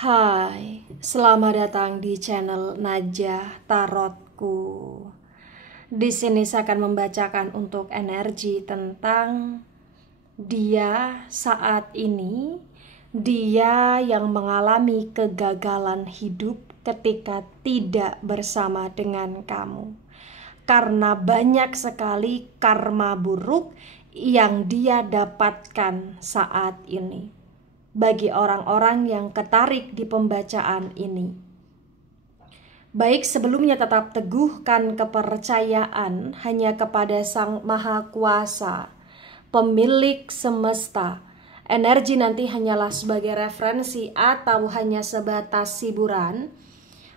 Hai, selamat datang di channel Najah Tarotku. Di sini saya akan membacakan untuk energi tentang dia saat ini, dia yang mengalami kegagalan hidup ketika tidak bersama dengan kamu. Karena banyak sekali karma buruk yang dia dapatkan saat ini. Bagi orang-orang yang ketarik di pembacaan ini, baik sebelumnya tetap teguhkan kepercayaan hanya kepada Sang Maha Kuasa, pemilik semesta. Energi nanti hanyalah sebagai referensi atau hanya sebatas hiburan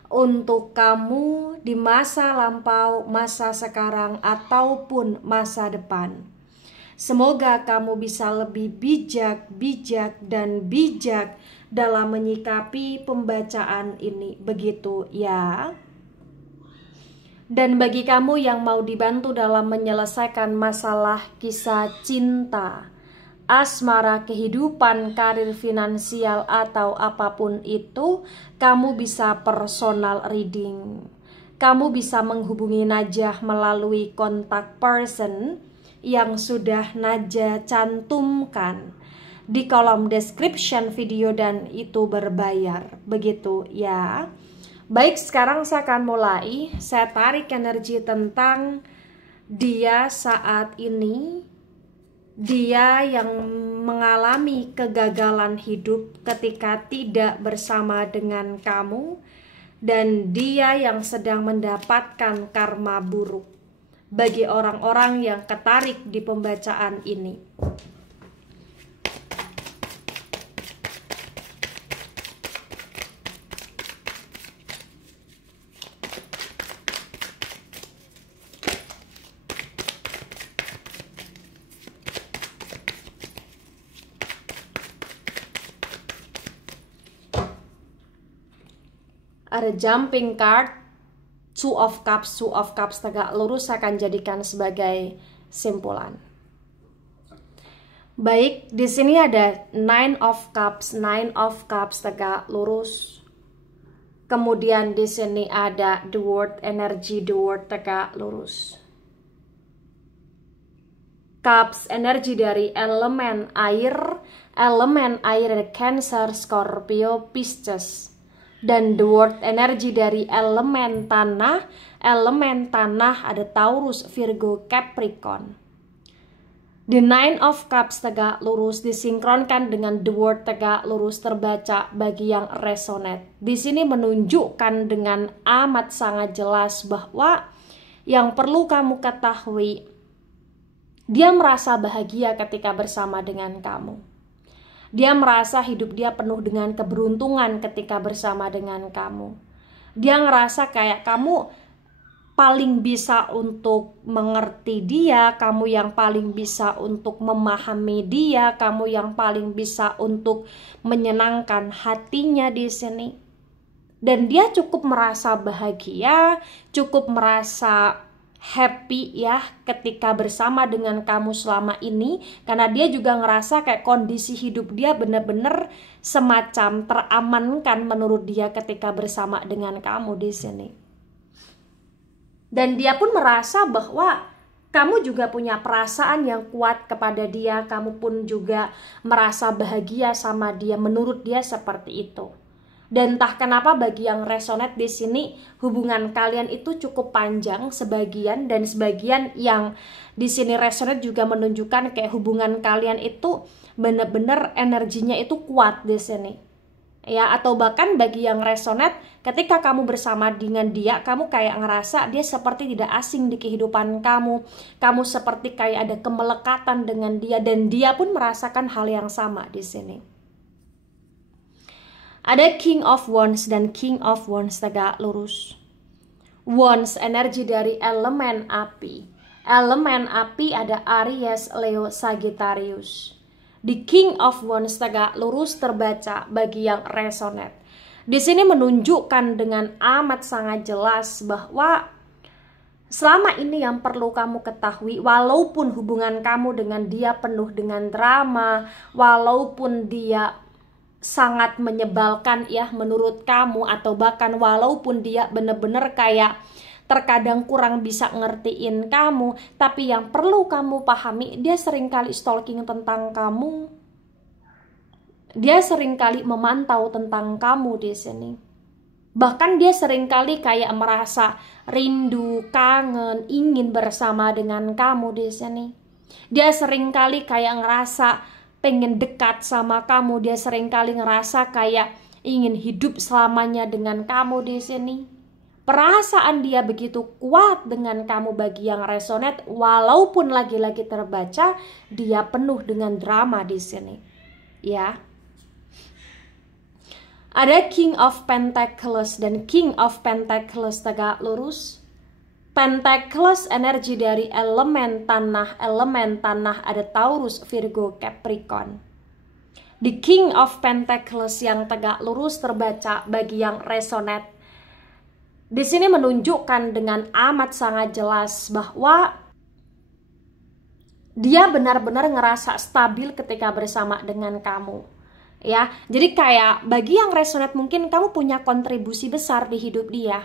untuk kamu di masa lampau, masa sekarang, ataupun masa depan. Semoga kamu bisa lebih bijak dalam menyikapi pembacaan ini. Begitu ya. Dan bagi kamu yang mau dibantu dalam menyelesaikan masalah kisah cinta, asmara, kehidupan, karir, finansial, atau apapun itu, kamu bisa personal reading. Kamu bisa menghubungi Najah melalui kontak person yang sudah Najah cantumkan di kolom description video, dan itu berbayar. Begitu ya. Baik, sekarang saya akan mulai. Saya tarik energi tentang dia saat ini, dia yang mengalami kegagalan hidup ketika tidak bersama dengan kamu, dan dia yang sedang mendapatkan karma buruk. Bagi orang-orang yang ketarik di pembacaan ini, ada jumping card, Two of Cups tegak lurus. Saya akan jadikan sebagai simpulan. Baik, di sini ada Nine of Cups tegak lurus. Kemudian di sini ada The World energi, The World tegak lurus. Cups energi dari elemen air ada Cancer, Scorpio, Pisces. Dan The World energi dari elemen tanah ada Taurus, Virgo, Capricorn. The Nine of Cups tegak lurus disinkronkan dengan The World tegak lurus terbaca bagi yang resonate. Di sini menunjukkan dengan amat sangat jelas bahwa yang perlu kamu ketahui, dia merasa bahagia ketika bersama dengan kamu. Dia merasa hidup dia penuh dengan keberuntungan ketika bersama dengan kamu. Dia ngerasa kayak kamu paling bisa untuk mengerti dia, kamu yang paling bisa untuk memahami dia, kamu yang paling bisa untuk menyenangkan hatinya di sini. Dan dia cukup merasa bahagia, cukup merasa happy ya ketika bersama dengan kamu selama ini, karena dia juga ngerasa kayak kondisi hidup dia benar-benar semacam teramankan menurut dia ketika bersama dengan kamu di sini. Dan dia pun merasa bahwa kamu juga punya perasaan yang kuat kepada dia, kamu pun juga merasa bahagia sama dia, menurut dia seperti itu. Dan entah kenapa bagi yang resonate di sini, hubungan kalian itu cukup panjang sebagian, dan sebagian yang di sini resonate juga menunjukkan kayak hubungan kalian itu benar-benar energinya itu kuat di sini. Ya, atau bahkan bagi yang resonate, ketika kamu bersama dengan dia, kamu kayak ngerasa dia seperti tidak asing di kehidupan kamu. Kamu seperti kayak ada kemelekatan dengan dia, dan dia pun merasakan hal yang sama di sini. Ada King of Wands dan King of Wands tegak lurus. Wands energi dari elemen api. Elemen api ada Aries, Leo, Sagittarius. Di King of Wands tegak lurus terbaca bagi yang resonate. Di sini menunjukkan dengan amat sangat jelas bahwa selama ini yang perlu kamu ketahui, walaupun hubungan kamu dengan dia penuh dengan drama, walaupun dia sangat menyebalkan ya menurut kamu, atau bahkan walaupun dia bener-bener kayak terkadang kurang bisa ngertiin kamu, tapi yang perlu kamu pahami, dia seringkali stalking tentang kamu. Dia seringkali memantau tentang kamu di sini. Bahkan dia seringkali kayak merasa rindu, kangen, ingin bersama dengan kamu di sini. Dia seringkali kayak ngerasa pengen dekat sama kamu. Dia seringkali ngerasa kayak ingin hidup selamanya dengan kamu di sini. Perasaan dia begitu kuat dengan kamu bagi yang resonate, walaupun lagi-lagi terbaca dia penuh dengan drama di sini. Ya. Ada King of Pentacles dan King of Pentacles tegak lurus. Pentacles energi dari elemen tanah ada Taurus, Virgo, Capricorn. Di King of Pentacles yang tegak lurus terbaca bagi yang resonate. Di sini menunjukkan dengan amat sangat jelas bahwa dia benar-benar ngerasa stabil ketika bersama dengan kamu. Ya, jadi kayak bagi yang resonate mungkin kamu punya kontribusi besar di hidup dia.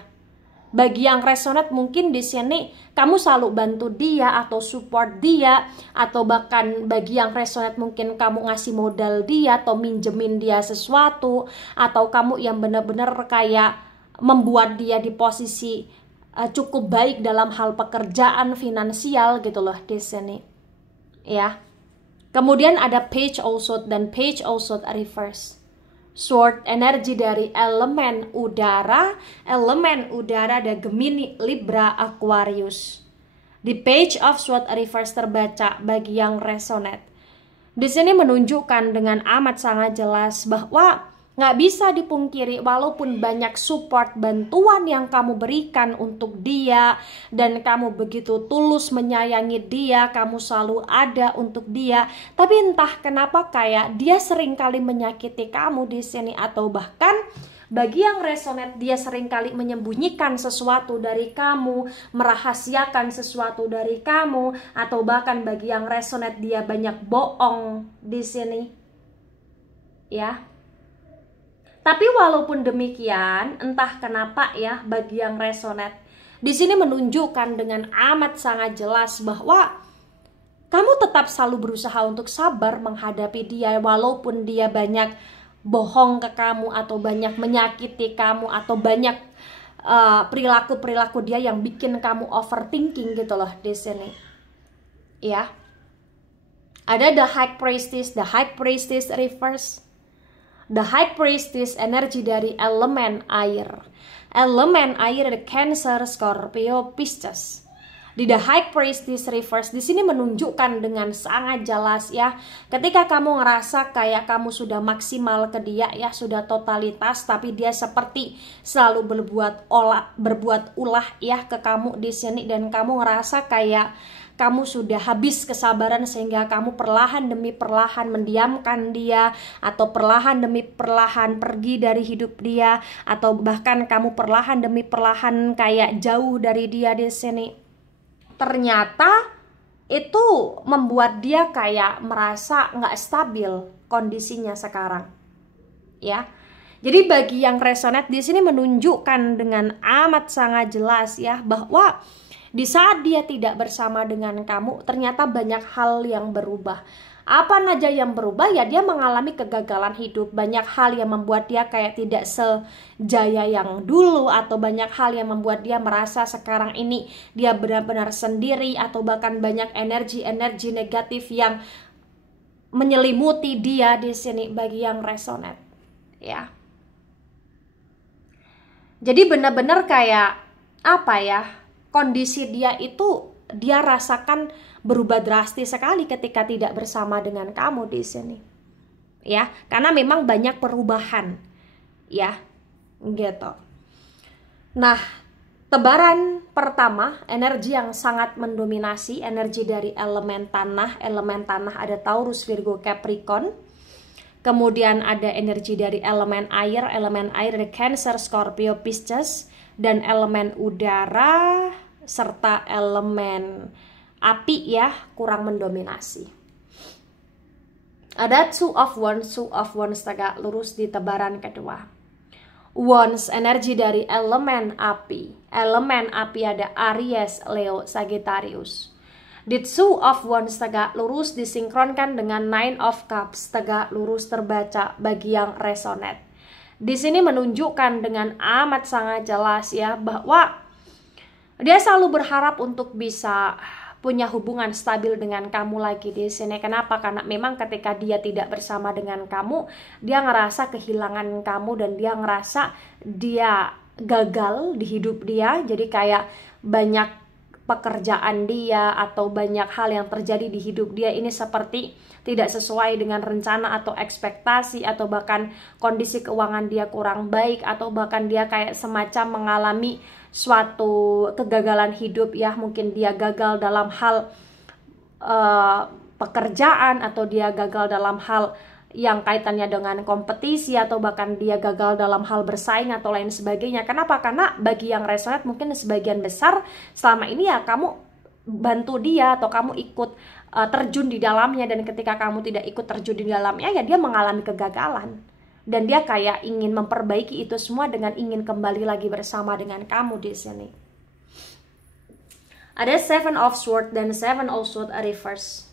Bagi yang resonate mungkin di sini kamu selalu bantu dia atau support dia, atau bahkan bagi yang resonate mungkin kamu ngasih modal dia atau minjemin dia sesuatu, atau kamu yang benar-benar kayak membuat dia di posisi cukup baik dalam hal pekerjaan finansial gitu loh di sini. Ya. Kemudian ada Page of Swords dan Page of Swords reverse. Sword energi dari elemen udara ada Gemini, Libra, Aquarius. Di Page of Swords reverse terbaca bagi yang resonate. Di sini menunjukkan dengan amat sangat jelas bahwa nggak bisa dipungkiri walaupun banyak support bantuan yang kamu berikan untuk dia dan kamu begitu tulus menyayangi dia, kamu selalu ada untuk dia, tapi entah kenapa kayak dia seringkali menyakiti kamu di sini, atau bahkan bagi yang resonate dia seringkali menyembunyikan sesuatu dari kamu, merahasiakan sesuatu dari kamu, atau bahkan bagi yang resonate dia banyak bohong di sini. Ya. Tapi walaupun demikian, entah kenapa ya bagi yang resonate, di sini menunjukkan dengan amat sangat jelas bahwa kamu tetap selalu berusaha untuk sabar menghadapi dia walaupun dia banyak bohong ke kamu, atau banyak menyakiti kamu, atau banyak perilaku-perilaku dia yang bikin kamu overthinking gitu loh di sini. Ya. Ada the High Priestess reverse. The High Priestess energi dari elemen air. Elemen air ada Cancer, Scorpio, Pisces. Di The High Priestess reverse di sini menunjukkan dengan sangat jelas ya, ketika kamu ngerasa kayak kamu sudah maksimal ke dia ya, sudah totalitas, tapi dia seperti selalu berbuat ulah ya ke kamu di sini, dan kamu ngerasa kayak kamu sudah habis kesabaran sehingga kamu perlahan demi perlahan mendiamkan dia, atau perlahan demi perlahan pergi dari hidup dia, atau bahkan kamu perlahan demi perlahan kayak jauh dari dia di sini. Ternyata itu membuat dia kayak merasa nggak stabil kondisinya sekarang. Ya. Jadi bagi yang resonate di sini menunjukkan dengan amat sangat jelas ya bahwa di saat dia tidak bersama dengan kamu, ternyata banyak hal yang berubah. Apa saja yang berubah? Ya dia mengalami kegagalan hidup. Banyak hal yang membuat dia kayak tidak sejaya yang dulu, atau banyak hal yang membuat dia merasa sekarang ini dia benar-benar sendiri, atau bahkan banyak energi-energi negatif yang menyelimuti dia di sini bagi yang resonate. Ya. Jadi benar-benar kayak apa ya? Kondisi dia itu dia rasakan berubah drastis sekali ketika tidak bersama dengan kamu di sini. Ya, karena memang banyak perubahan. Ya, gitu. Nah, tebaran pertama, energi yang sangat mendominasi, energi dari elemen tanah. Elemen tanah ada Taurus, Virgo, Capricorn. Kemudian ada energi dari elemen air ada Cancer, Scorpio, Pisces. Dan elemen udara serta elemen api ya kurang mendominasi. Ada two of wands tegak lurus di tebaran kedua. Wands energi dari elemen api. Elemen api ada Aries, Leo, Sagittarius. Di two of wands tegak lurus disinkronkan dengan nine of cups tegak lurus terbaca bagi yang resonate. Di sini menunjukkan dengan amat sangat jelas ya bahwa dia selalu berharap untuk bisa punya hubungan stabil dengan kamu lagi di sini. Kenapa? Karena memang ketika dia tidak bersama dengan kamu, dia ngerasa kehilangan kamu dan dia ngerasa dia gagal di hidup dia. Jadi kayak banyak pekerjaan dia atau banyak hal yang terjadi di hidup dia ini seperti tidak sesuai dengan rencana atau ekspektasi, atau bahkan kondisi keuangan dia kurang baik, atau bahkan dia kayak semacam mengalami suatu kegagalan hidup ya. Mungkin dia gagal dalam hal pekerjaan, atau dia gagal dalam hal yang kaitannya dengan kompetisi, atau bahkan dia gagal dalam hal bersaing atau lain sebagainya. Kenapa? Karena bagi yang resonate mungkin sebagian besar selama ini ya kamu bantu dia atau kamu ikut terjun di dalamnya, dan ketika kamu tidak ikut terjun di dalamnya ya dia mengalami kegagalan, dan dia kayak ingin memperbaiki itu semua dengan ingin kembali lagi bersama dengan kamu di sini. Ada seven of swords dan seven of swords reverse.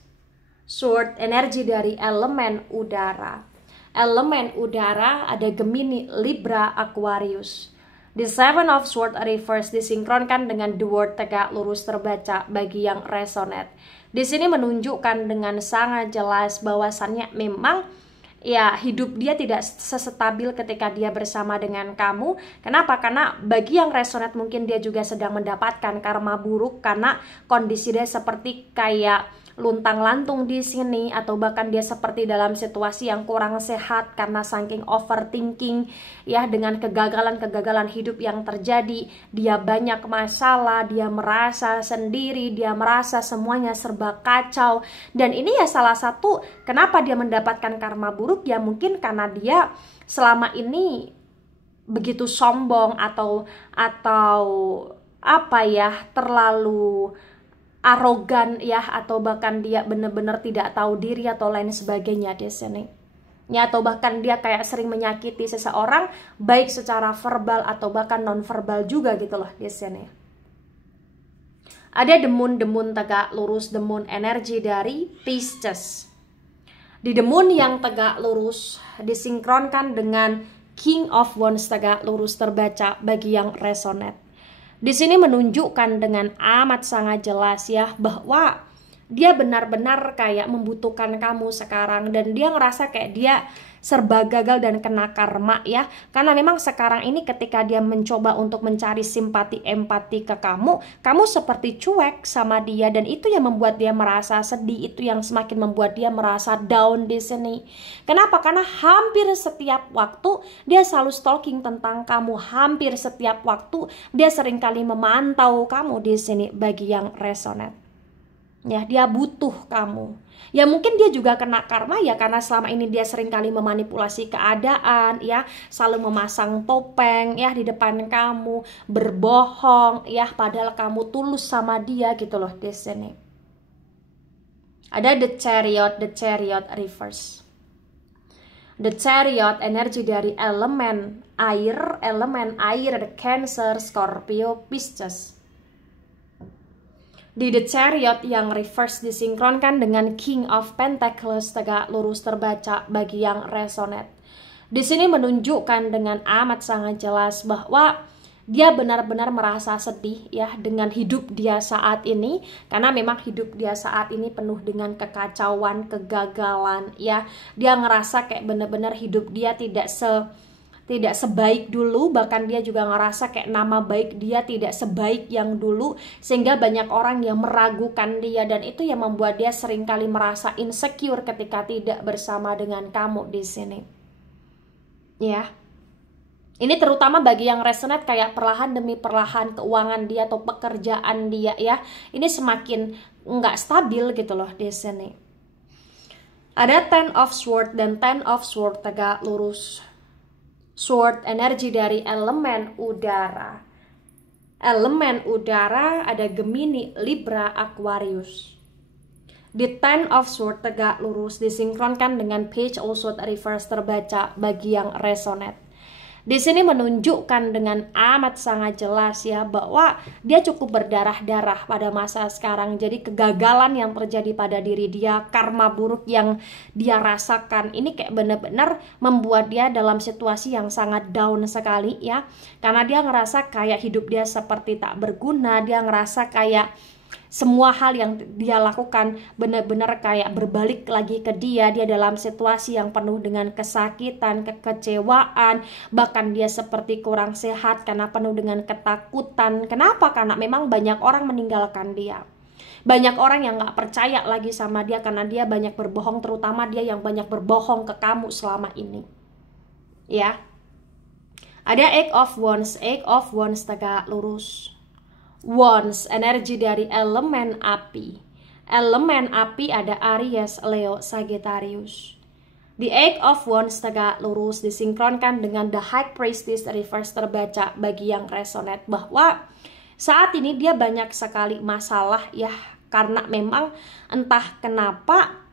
Sword energi dari elemen udara. Elemen udara ada Gemini, Libra, Aquarius. The seven of swords reverse disinkronkan dengan the word tegak lurus terbaca bagi yang resonate. Di sini menunjukkan dengan sangat jelas bahwasannya memang ya hidup dia tidak sestabil ketika dia bersama dengan kamu. Kenapa? Karena bagi yang resonate mungkin dia juga sedang mendapatkan karma buruk karena kondisi dia seperti kayak luntang-lantung di sini, atau bahkan dia seperti dalam situasi yang kurang sehat karena saking overthinking ya, dengan kegagalan-kegagalan hidup yang terjadi. Dia banyak masalah, dia merasa sendiri, dia merasa semuanya serba kacau, dan ini ya salah satu kenapa dia mendapatkan karma buruk ya, mungkin karena dia selama ini begitu sombong atau apa ya, terlalu arogan ya, atau bahkan dia benar-benar tidak tahu diri atau lain sebagainya di sini. Ya, atau bahkan dia kayak sering menyakiti seseorang baik secara verbal atau bahkan non verbal juga gitu loh di sini. Ada the moon tegak lurus, the moon energi dari Pisces. Di the moon yang tegak lurus disinkronkan dengan King of Wands tegak lurus terbaca bagi yang resonate. Di sini menunjukkan dengan amat sangat jelas ya bahwa dia benar-benar kayak membutuhkan kamu sekarang, dan dia ngerasa kayak dia serba gagal dan kena karma ya, karena memang sekarang ini ketika dia mencoba untuk mencari simpati empati ke kamu seperti cuek sama dia, dan itu yang membuat dia merasa sedih, itu yang semakin membuat dia merasa down di sini. Kenapa? Karena hampir setiap waktu dia selalu stalking tentang kamu, hampir setiap waktu dia seringkali memantau kamu di sini bagi yang resonate. Ya, dia butuh kamu. Ya mungkin dia juga kena karma ya, karena selama ini dia seringkali memanipulasi keadaan ya, selalu memasang topeng ya di depan kamu, berbohong ya, padahal kamu tulus sama dia gitu loh di sini. Ada the chariot reverse. The chariot energi dari elemen air ada Cancer, Scorpio, Pisces. Di the chariot yang reverse disinkronkan dengan King of Pentacles tegak lurus terbaca bagi yang resonate. Di sini menunjukkan dengan amat sangat jelas bahwa dia benar-benar merasa sedih ya dengan hidup dia saat ini, karena memang hidup dia saat ini penuh dengan kekacauan, kegagalan ya. Dia ngerasa kayak benar-benar hidup dia tidak sebaik dulu, bahkan dia juga ngerasa kayak nama baik dia tidak sebaik yang dulu, sehingga banyak orang yang meragukan dia, dan itu yang membuat dia seringkali merasa insecure ketika tidak bersama dengan kamu di sini. Ya. Ini terutama bagi yang resonate kayak perlahan demi perlahan keuangan dia atau pekerjaan dia ya, ini semakin nggak stabil gitu loh di sini. Ada Ten of Swords dan Ten of Swords tegak lurus. Sword energi dari elemen udara. Elemen udara ada Gemini, Libra, Aquarius. The Ten of Swords tegak lurus disinkronkan dengan Page of Swords reverse terbaca bagi yang resonate. Di sini menunjukkan dengan amat sangat jelas ya bahwa dia cukup berdarah-darah pada masa sekarang. Jadi kegagalan yang terjadi pada diri dia, karma buruk yang dia rasakan ini kayak benar-benar membuat dia dalam situasi yang sangat down sekali ya. Karena dia ngerasa kayak hidup dia seperti tak berguna, dia ngerasa kayak semua hal yang dia lakukan benar-benar kayak berbalik lagi ke dia. Dia dalam situasi yang penuh dengan kesakitan, kekecewaan, bahkan dia seperti kurang sehat karena penuh dengan ketakutan. Kenapa? Karena memang banyak orang meninggalkan dia. Banyak orang yang gak percaya lagi sama dia karena dia banyak berbohong, terutama dia yang banyak berbohong ke kamu selama ini. Ya. Ada Eight of Wands tegak lurus. Wands, energi dari elemen api. Elemen api ada Aries, Leo, Sagittarius. The Eight of Wands tegak lurus disinkronkan dengan The High Priestess reverse terbaca bagi yang resonate bahwa saat ini dia banyak sekali masalah ya, karena memang entah kenapa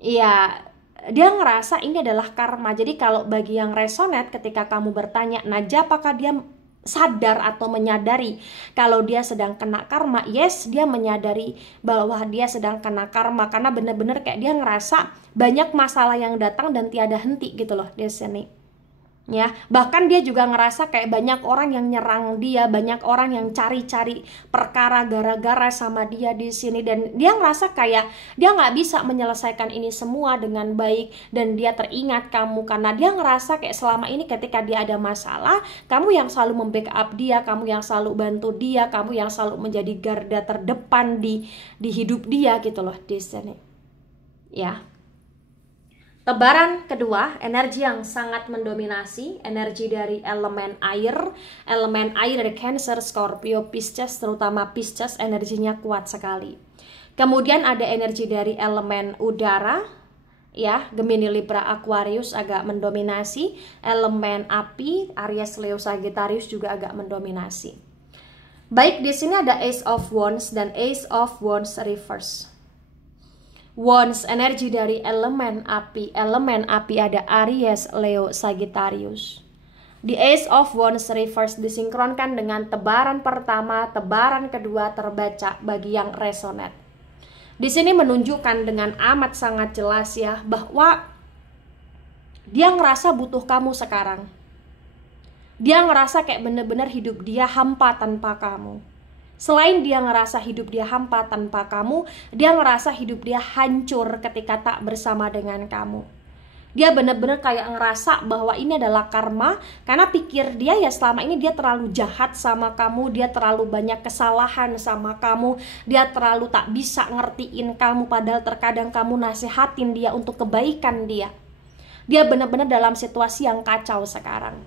ya dia ngerasa ini adalah karma. Jadi kalau bagi yang resonate, ketika kamu bertanya, Najah, apakah dia sadar atau menyadari kalau dia sedang kena karma? Yes, dia menyadari bahwa dia sedang kena karma karena benar-benar kayak dia ngerasa banyak masalah yang datang dan tiada henti gitu loh di sini. Ya, bahkan dia juga ngerasa kayak banyak orang yang nyerang dia, banyak orang yang cari-cari perkara gara-gara sama dia di sini, dan dia ngerasa kayak dia nggak bisa menyelesaikan ini semua dengan baik, dan dia teringat kamu karena dia ngerasa kayak selama ini ketika dia ada masalah, kamu yang selalu membackup dia, kamu yang selalu bantu dia, kamu yang selalu menjadi garda terdepan di hidup dia gitu loh di sini. Ya. Tebaran kedua, energi yang sangat mendominasi, energi dari elemen air dari Cancer, Scorpio, Pisces, terutama Pisces energinya kuat sekali. Kemudian ada energi dari elemen udara, ya, Gemini, Libra, Aquarius agak mendominasi, elemen api, Aries, Leo, Sagittarius juga agak mendominasi. Baik, di sini ada Ace of Wands dan Ace of Wands reverse. Wands, energi dari elemen api ada Aries, Leo, Sagittarius. The Ace of Wands reverse disinkronkan dengan tebaran pertama, tebaran kedua terbaca bagi yang resonate. Di sini menunjukkan dengan amat sangat jelas ya bahwa dia ngerasa butuh kamu sekarang. Dia ngerasa kayak bener-bener hidup dia hampa tanpa kamu. Selain dia ngerasa hidup dia hampa tanpa kamu, dia ngerasa hidup dia hancur ketika tak bersama dengan kamu. Dia benar-benar kayak ngerasa bahwa ini adalah karma, karena pikir dia ya selama ini dia terlalu jahat sama kamu, dia terlalu banyak kesalahan sama kamu, dia terlalu tak bisa ngertiin kamu, padahal terkadang kamu nasihatin dia untuk kebaikan dia. Dia benar-benar dalam situasi yang kacau sekarang.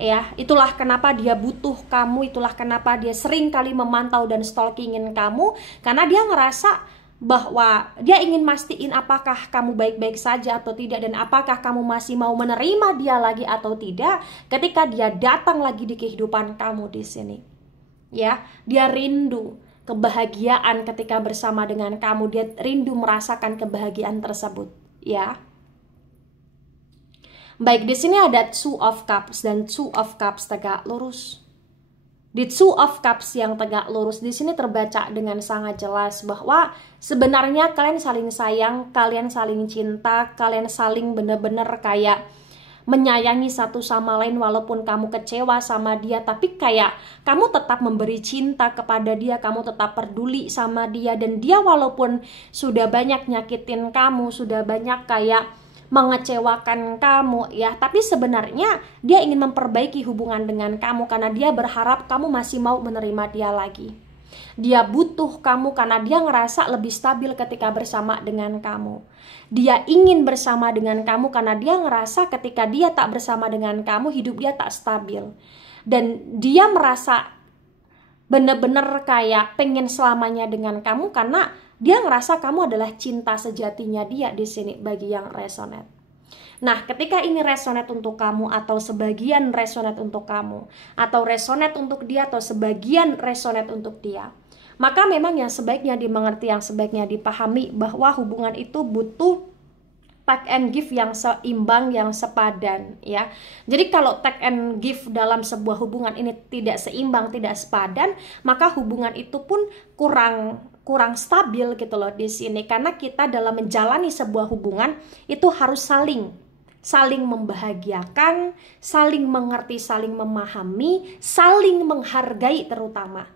Ya, itulah kenapa dia butuh kamu, itulah kenapa dia sering kali memantau dan stalkingin kamu, karena dia ngerasa bahwa dia ingin mastiin apakah kamu baik-baik saja atau tidak, dan apakah kamu masih mau menerima dia lagi atau tidak ketika dia datang lagi di kehidupan kamu di sini. Ya, dia rindu kebahagiaan ketika bersama dengan kamu, dia rindu merasakan kebahagiaan tersebut, ya. Baik, di sini ada Two of Cups dan Two of Cups tegak lurus. Di Two of Cups yang tegak lurus di sini terbaca dengan sangat jelas bahwa sebenarnya kalian saling sayang, kalian saling cinta, kalian saling bener-bener kayak menyayangi satu sama lain. Walaupun kamu kecewa sama dia, tapi kayak kamu tetap memberi cinta kepada dia, kamu tetap peduli sama dia, dan dia walaupun sudah banyak nyakitin kamu, sudah banyak kayak mengecewakan kamu ya, tapi sebenarnya dia ingin memperbaiki hubungan dengan kamu karena dia berharap kamu masih mau menerima dia lagi. Dia butuh kamu karena dia ngerasa lebih stabil ketika bersama dengan kamu. Dia ingin bersama dengan kamu karena dia ngerasa ketika dia tak bersama dengan kamu, hidup dia tak stabil. Dan dia merasa bener-bener kayak pengen selamanya dengan kamu karena dia ngerasa kamu adalah cinta sejatinya dia di sini bagi yang resonate. Nah, ketika ini resonate untuk kamu atau sebagian resonate untuk kamu, atau resonate untuk dia atau sebagian resonate untuk dia, Maka memang yang sebaiknya dimengerti, yang sebaiknya dipahami bahwa hubungan itu butuh take and give yang seimbang, yang sepadan ya. Jadi kalau take and give dalam sebuah hubungan ini tidak seimbang, tidak sepadan, maka hubungan itu pun kurang stabil gitu loh di sini. Karena kita dalam menjalani sebuah hubungan itu harus saling membahagiakan, saling mengerti, saling memahami, saling menghargai terutama.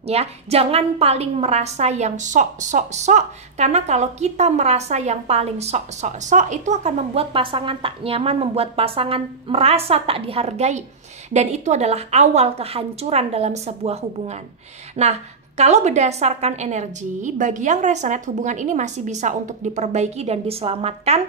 Ya, jangan paling merasa yang sok karena kalau kita merasa yang paling sok itu akan membuat pasangan tak nyaman, membuat pasangan merasa tak dihargai, dan itu adalah awal kehancuran dalam sebuah hubungan. Nah, kalau berdasarkan energi, bagi yang resonate, hubungan ini masih bisa untuk diperbaiki dan diselamatkan.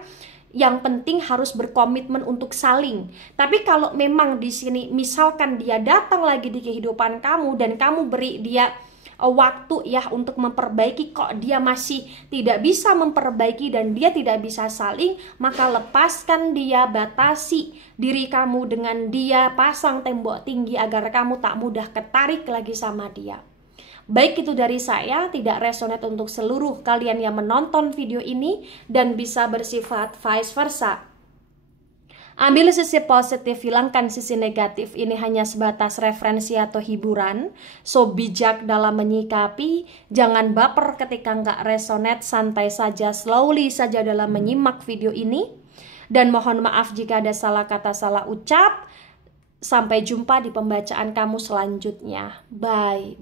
Yang penting harus berkomitmen untuk saling. Tapi kalau memang di sini misalkan dia datang lagi di kehidupan kamu dan kamu beri dia waktu ya untuk memperbaiki, kok dia masih tidak bisa memperbaiki dan dia tidak bisa saling, maka lepaskan dia, batasi diri kamu dengan dia, pasang tembok tinggi agar kamu tak mudah ketarik lagi sama dia. Baik itu dari saya, tidak resonate untuk seluruh kalian yang menonton video ini dan bisa bersifat vice versa. Ambil sisi positif, hilangkan sisi negatif. Ini hanya sebatas referensi atau hiburan. So bijak dalam menyikapi, jangan baper ketika nggak resonate, santai saja, slowly saja dalam menyimak video ini. Dan mohon maaf jika ada salah kata, salah ucap. Sampai jumpa di pembacaan kamu selanjutnya. Bye.